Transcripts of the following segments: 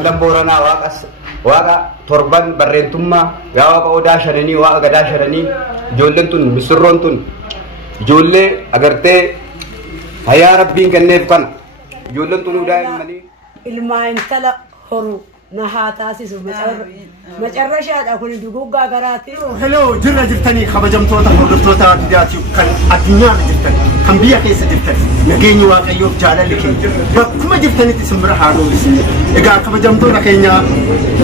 saglan boorana waaqa torban barreentummaa yaa waaqa odaa shananii waaqa gadaa shananii ijoolleen tun misirroon tun ijoollee agartee hayyaa rabbiin kenneef kana ijoolleen tun daa'immanii ilmaa intala horu نهاتاسيس مجرشات أكون دقوقا قراتي. هلو جرّا جرتني خبجمتوتا خبجمتوتا دياتي كان الدنيا جرتني كان بيا كيس جرتني نجيني واقع يوم جالا لكن كم جرتني تسمر حارو بسني إذا خبجمتوتا كينيا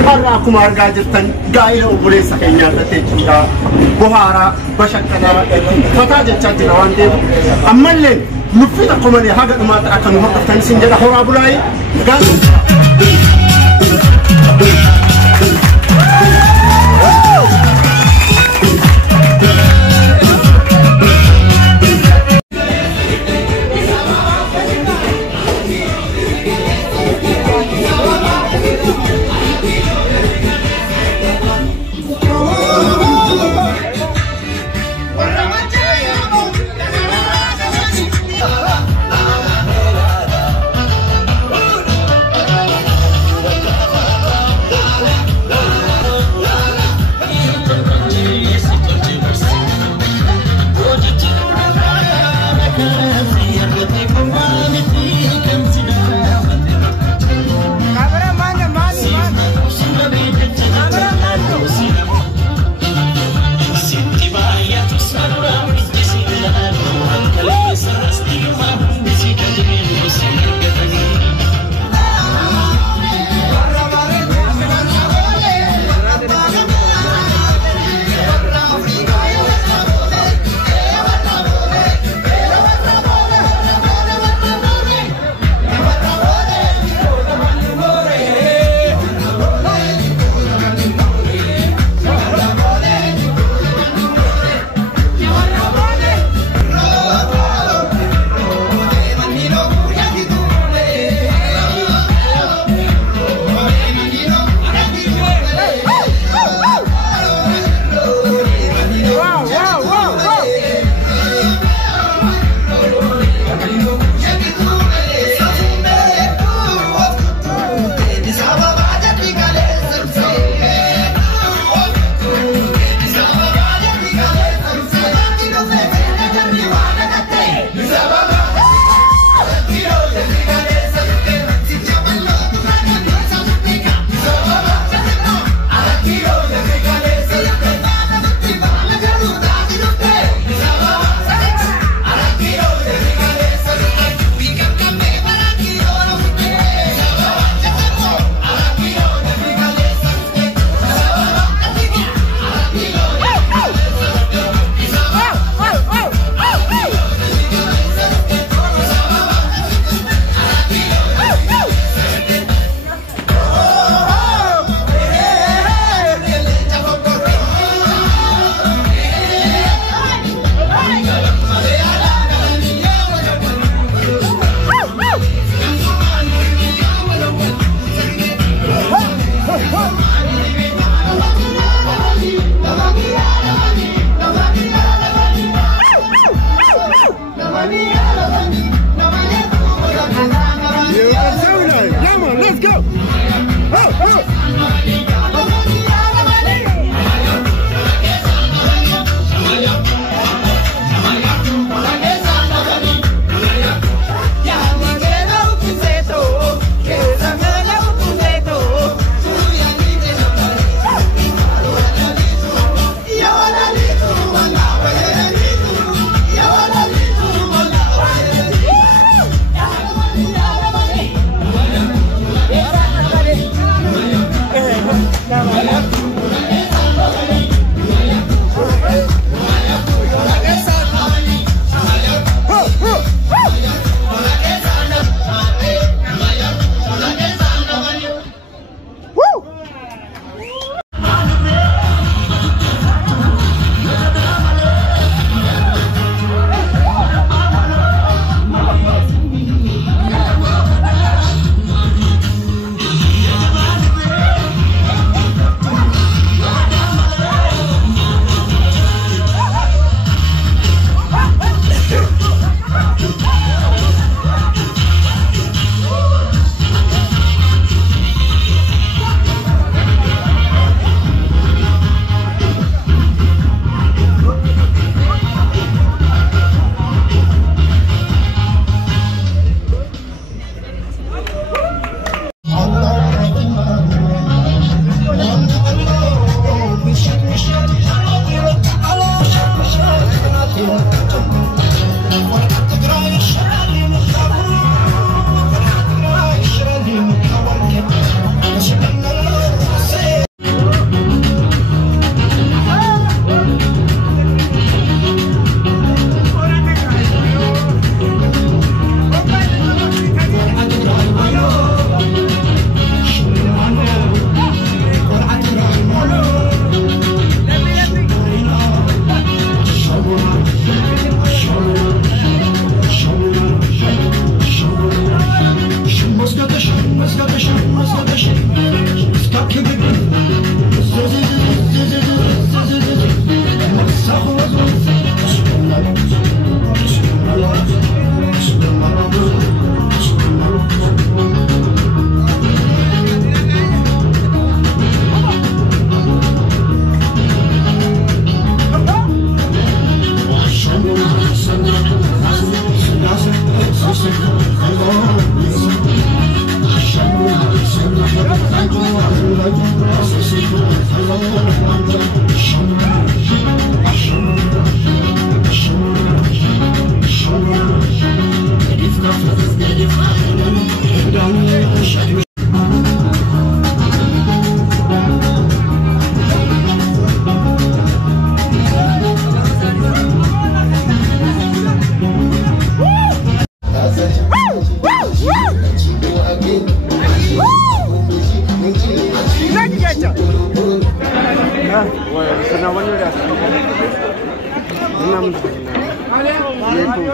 كارا كمار جرتني جايل أبوليس كينيا تتجيها بوهارا بشكنا فتاة جتة روان ديو أمالين نفيد قمني هذا ما تأكل مهتف تنسين جدا حرا بلاي كان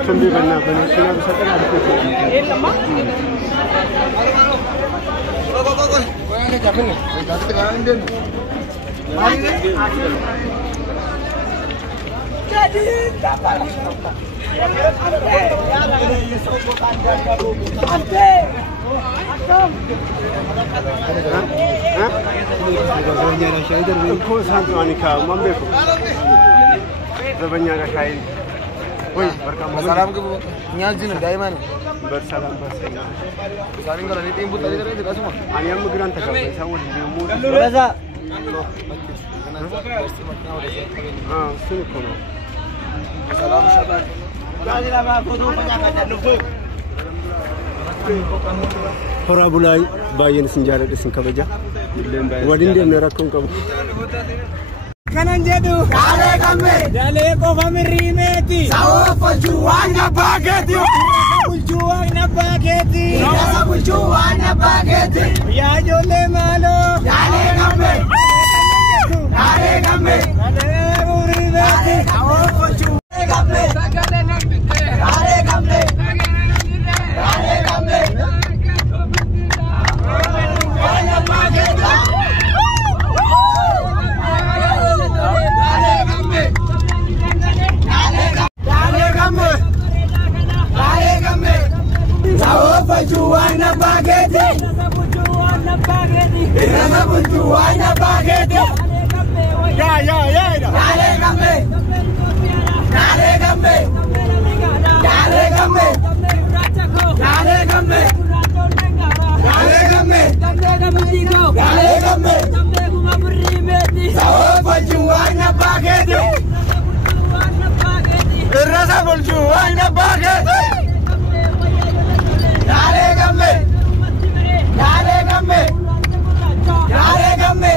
تمبي بنا شنو بسكن على ايه لما Salam ke nyajin daiman. Bersalam bersalam. Saling kalau ini timbul tadi tadi tidak semua. Ayam migran tak apa. Saya mau. Berasa. Sini kono. Salam salam. Jadi lama foto banyak ada lupa. Hora bulai bayin senjara di Singkabaja. Wadin dia merakon kamu. Kanan jadu. Kale kami. Jale ko family meti. Sawo perjuang na bageti. Perjuang na bageti. Sawo perjuang na bageti. Ya jole malo. Jale kami. Kale kami. Kale family meti. Sawo perjuang kami. Kale kami. Kale kami. Kale bageti. Perjuang na bageti, rasa perjuang na bageti. Ya. Kale kami, kale kami, kale kami, kale kami, kale kami, kale kami. Sawo perjuang na bageti, rasa perjuang na bageti. Kale kami, kale kami, kale kami.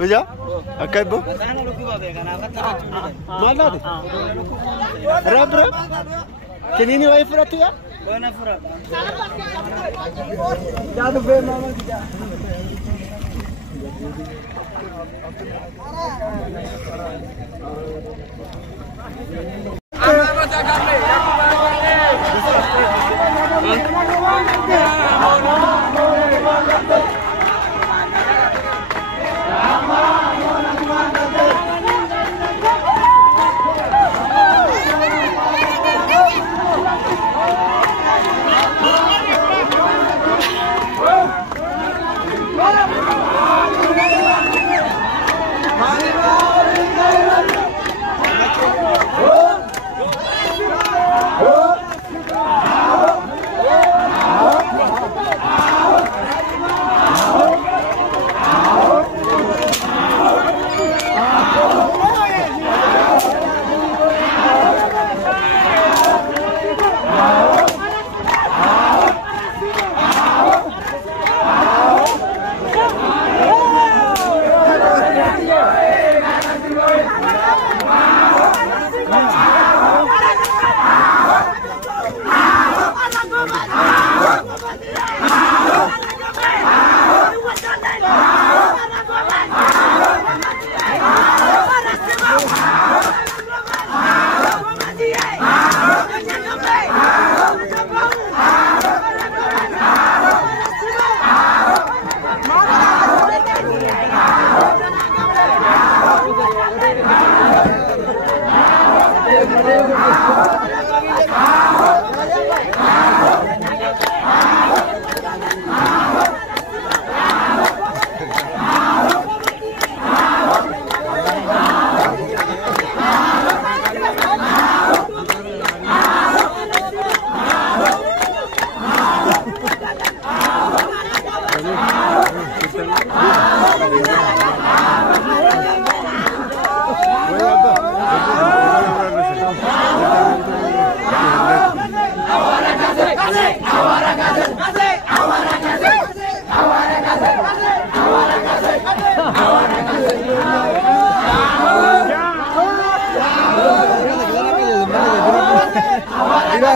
Beja? Akai bo? Mana tu? Berapa? Kini ni wifi ratu ya? Jadu be mama kita.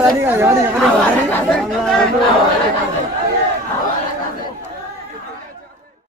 Gani.